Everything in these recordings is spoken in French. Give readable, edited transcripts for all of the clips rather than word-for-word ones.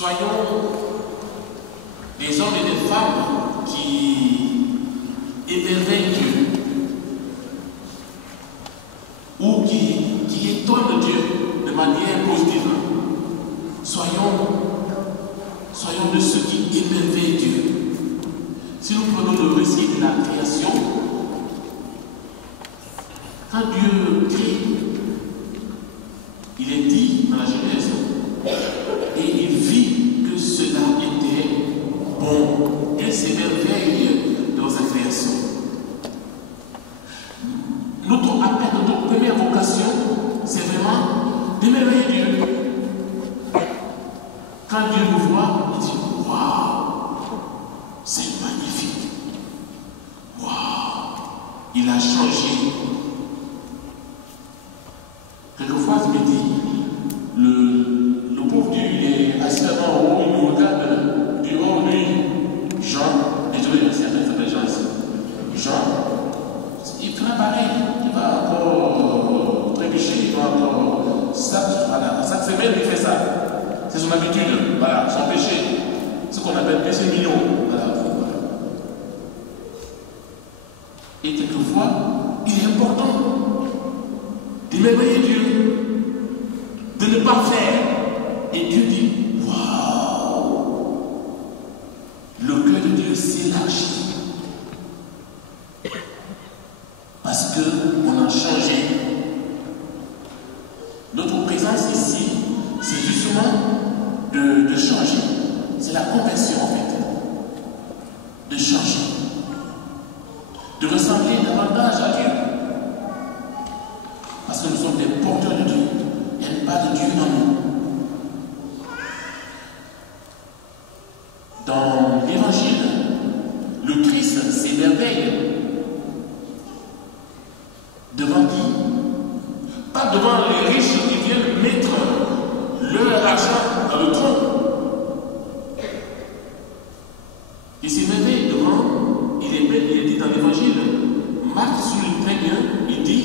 Soyons des hommes et des femmes qui émerveillent Dieu ou qui étonnent Dieu de manière positive. Soyons de ceux qui émerveillent Dieu. Si nous prenons le récit de la création, quand Dieu crée, il est dit dans la Genèse, et il vit que cela était bon. Dieu s'émerveille dans sa création. Notre appel, notre première vocation, c'est vraiment d'émerveiller Dieu. Quand Dieu nous voit, il dit waouh, c'est magnifique. Waouh, il a changé. Quelquefois, je me dis, le pauvre Dieu, il est assis là-bas en haut, il nous regarde du haut, lui, Jean, désolé, certains s'appellent Jean ici. Jean, il fera pareil, il va encore trébucher, il va encore. Voilà, chaque semaine, il fait ça. C'est son habitude, voilà, son péché. Ce qu'on appelle péché mignon. Voilà. Et quelquefois, il est important d'émerveiller Dieu, de ne pas faire. Et Dieu dit, waouh, le cœur de Dieu s'élargit. Parce qu'on a changé. Notre présence ici, c'est justement de changer. C'est la conversion en fait. De changer. De ressembler davantage à Dieu. Parce que nous sommes des porteurs de Dieu. Il n'y a pas de Dieu dans nous. Dans l'évangile, le Christ s'émerveille devant qui? Pas devant les riches qui viennent mettre leur argent dans le tronc. Il s'émerveille devant, il est dit dans l'évangile, Marc souligne très bien, il dit,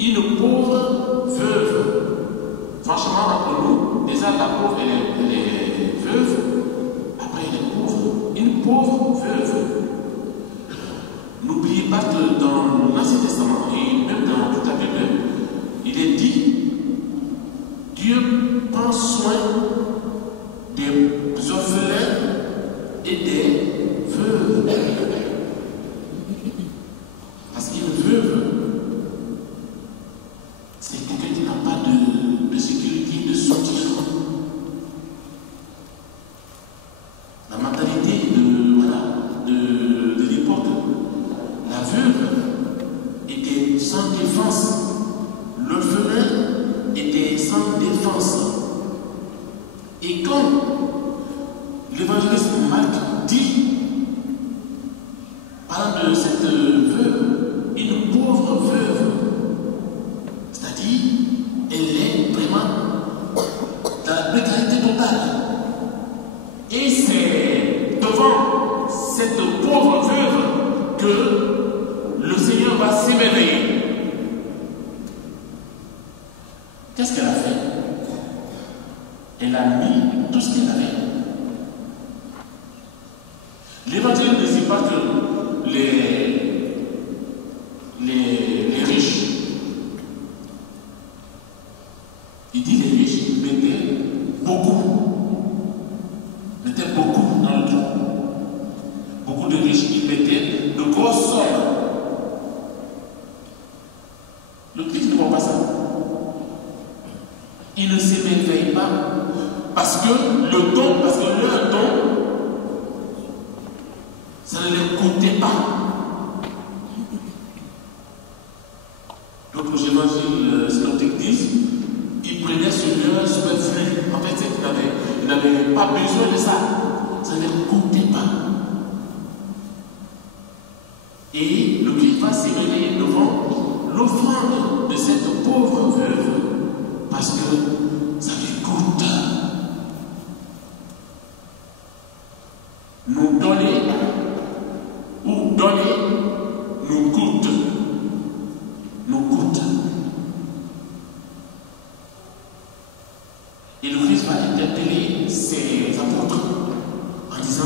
une pauvre veuve. Franchement, entre nous, déjà la pauvre, elle est veuve, après elle est pauvre. Une pauvre veuve. N'oubliez pas que dans l'Ancien Testament, et même dans toute la Bible, il est dit, Dieu prend soin des orphelins et des veuves. Parce qu'une veuve, c'est quelqu'un qui n'a pas de sécurité, de soutien. La mentalité de l'époque, la veuve était sans défense. L'orphelin était sans défense. Et quand l'évangéliste Marc dit, parlant de cette veuve, une pauvre veuve, c'est-à-dire, elle est vraiment dans la précarité totale. Et c'est devant cette pauvre veuve que le Seigneur va s'émerveiller. Qu'est-ce qu'elle a fait? Elle a mis tout ce qu'elle avait. L'évangile ne dit pas que les riches, il dit les riches mettaient beaucoup dans le trou. Beaucoup de riches, ils mettaient de grosses sommes. Le Christ ne voit pas ça. Il ne s'émerveille pas parce que le don, parce que leur don, ça ne les coûtait pas. D'autres évangiles synoptiques disent, ils prenaient sur leur superflu. En fait, c'est qu'ils n'avaient pas besoin de ça. Ça ne les coûtait pas. Et le Christ va s'émerveiller devant l'offrande de cette pauvre veuve parce que ça lui coûte. Nous donner ou donner nous coûte. Nous coûte. Et le Christ va interpeller ses apôtres en disant,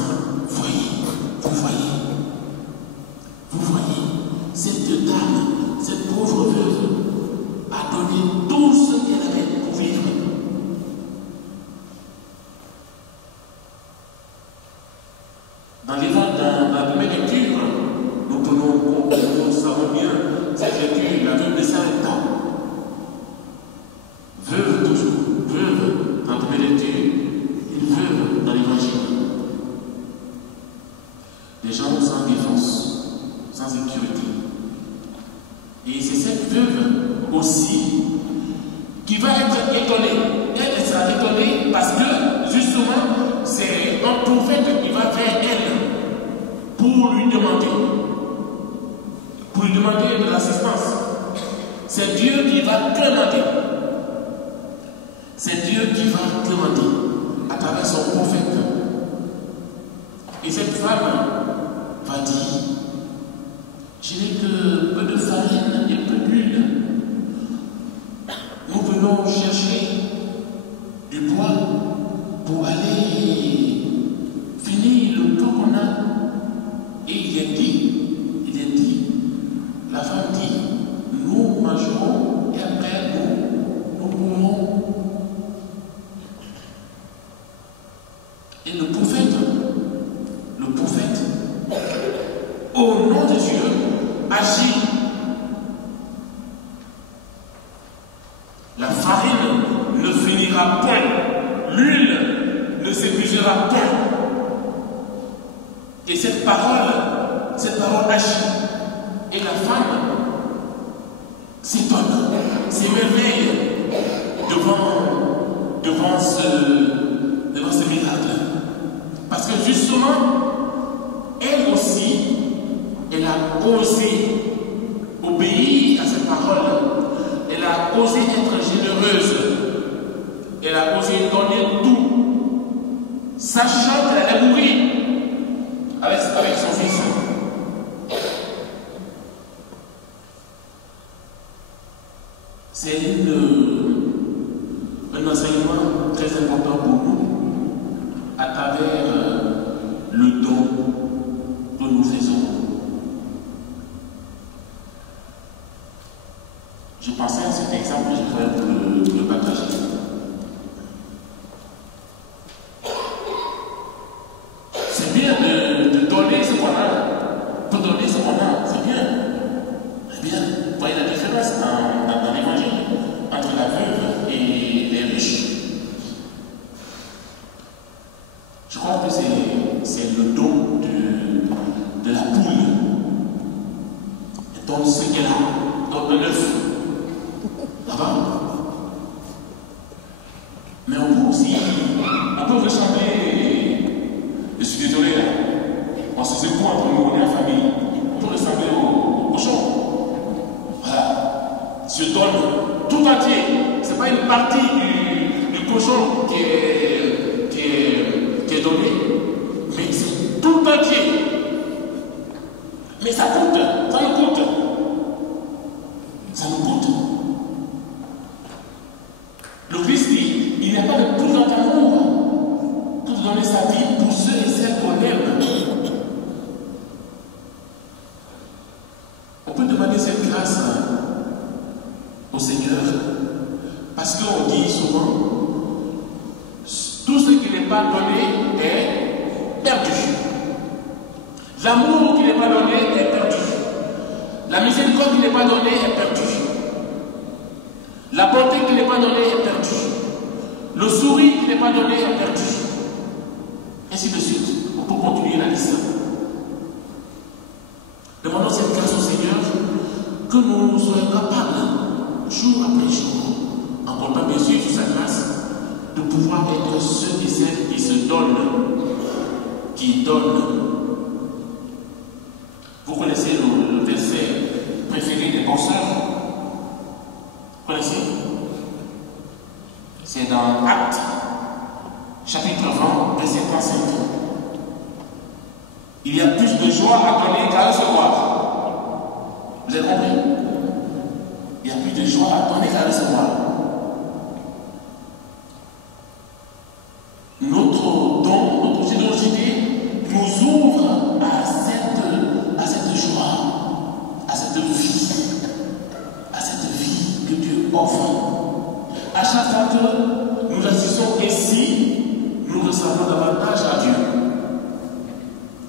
vous voyez, cette dame, cette pauvre veuve a donné tout ce qu'elle avait pour vivre. Dans la première lecture, nous savons bien cette lecture, la veuve de Sarepta. Veuve toujours, veuve dans la première lecture, une veuve dans l'évangile. Des gens sans défense, sans sécurité. Et c'est cette veuve aussi qui va être étonnée. Elle sera étonnée parce que justement, c'est un prophète qui va vers elle pour lui demander de l'assistance. C'est Dieu qui va demander. C'est Dieu qui va demander à travers son prophète. Et cette femme va dire, je n'ai que peu de farine et peu d'huile. Nous venons chercher du bois pour aller finir le temps qu'on a. Et il est dit, la femme dit, nous mangerons et après nous mourrons. Et le prophète, au nom de Dieu, agit. La farine ne finira point, l'huile ne s'épuisera point. Et cette parole agit. Et la femme s'étonne, s'émerveille devant ce miracle. Parce que justement, elle aussi, elle a osé obéir à cette parole. Elle a osé être généreuse. Elle a osé donner tout, sachant qu'elle allait mourir avec son fils. C'est un enseignement très important pour nous à travers le don que nous faisons. Je pensais à cet exemple, je vais le partager. C'est bien de donner ce qu'on a, pour donner ce qu'on a, c'est bien. C'est bien. Vous voyez la différence dans l'évangile entre la veuve et les riches. Je crois que c'est le don de la poule. Elle donne ce qu'elle a, donne de l'œuf. Là-bas. Mais on peut ressembler, je suis désolé là, parce que c'est pour entre nous, on est en famille, on peut ressembler au cochon. Voilà. Je donne tout entier. Ce n'est pas une partie du cochon qui est donné, mais c'est tout entier. Mais ça coûte, ça nous coûte. Ça nous coûte. Le Christ dit, il n'y a pas de plus grand amour que de donner sa vie pour ceux et celles qu'on aime. On peut demander cette grâce au Seigneur parce qu'on dit souvent, tout ce qui n'est pas donné est perdu. L'amour qui n'est pas donné est perdu. La miséricorde qui n'est pas donnée est perdue. La bonté qui n'est pas donnée est perdue. Le sourire qui n'est pas donné est perdu. Ainsi de suite. On peut continuer la liste. Demandons cette grâce au Seigneur que nous soyons capables, jour après jour, en comptant bien sûr sur sa grâce, de pouvoir être ceux et celles qui se donnent, qui donnent. Vous connaissez le verset préféré des penseurs? Vous connaissez? C'est dans Actes, chapitre 20, verset 35. Il y a plus de joie à donner qu'à recevoir. Vous avez compris? Il y a plus de joie à donner qu'à recevoir. Nous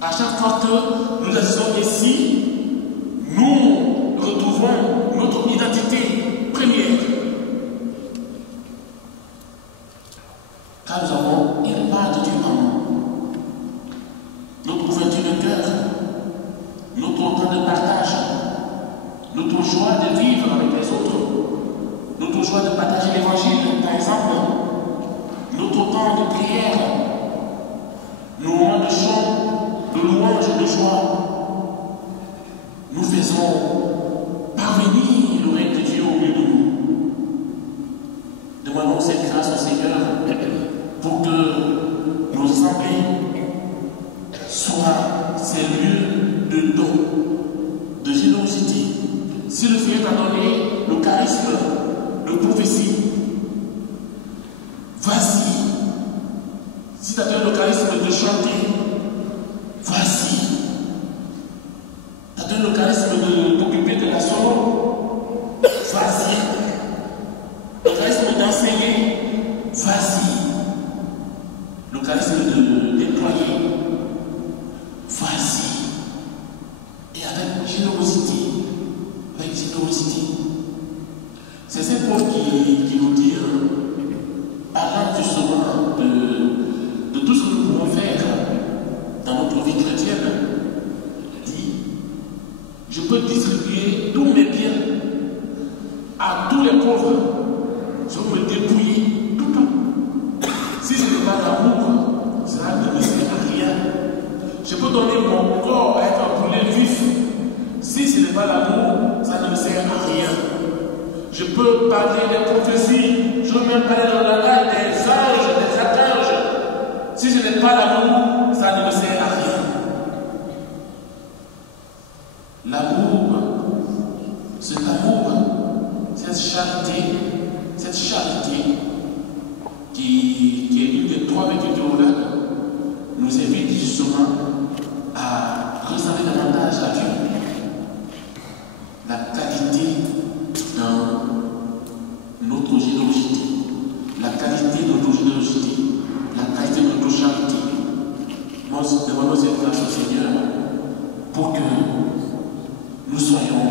À chaque fois que nous agissons ici, nous retrouvons notre identité première. Car nous avons une part de Dieu en nous. Notre ouverture de cœur, notre temps de partage, notre joie de vivre avec les autres, notre joie de partager l'évangile, par exemple, notre temps de prière, nos moments de chant, de louange et de joie, nous faisons parvenir le règne de Dieu au milieu de nous. Demandons cette grâce au Seigneur pour que nos assemblées soient ces lieux de don, de générosité. Si le Seigneur t'a donné le charisme de prophétie, vas-y. Si tu as donné le charisme de chanter, vas-y. Tu as donné le charisme de t'occuper de la solo, vas-y. Le charisme d'enseigner, vas-y. Le charisme de déployer, vas-y. Et avec générosité, c'est cette Paul qui nous dit, parlant justement de tout ce que nous pouvons faire dans notre vie chrétienne, dit, je peux distribuer tous mes biens à tous les pauvres, je peux me dépouiller tout. Si ce n'est pas l'amour, cela ne me sert à rien. Je peux donner mon corps à être brûlé vif. Si ce n'est pas l'amour, ça ne me sert à rien. Je peux parler des prophéties, je peux même parler dans la langue des anges, des archanges. Si ce n'est pas l'amour, ça ne me sert à rien. L'amour, cet amour, cette charité qui est une des trois vertus théologales, nous invite justement à ressembler davantage à Dieu. La qualité dans notre générosité, la qualité de notre générosité, la qualité de notre charité. Nous demandons cette grâce au Seigneur pour que nous soyons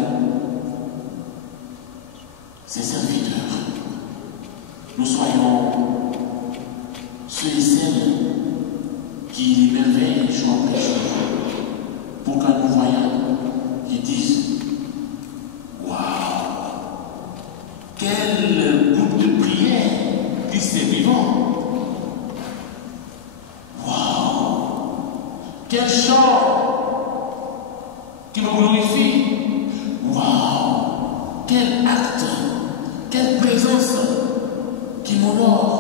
ses serviteurs. Nous soyons ceux et celles qui l'émerveillent jour après jour, pour que nous voyons, qu'ils disent, quel groupe de prière qui s'est vivant. Waouh! Quel chant qui me glorifie. Waouh! Quel acte, quelle présence qui m'honore.